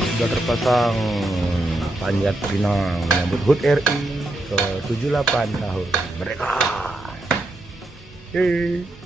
sudah terpasang panjat pinang menyambut HUT RI ke 78 tahun mereka. Yeay.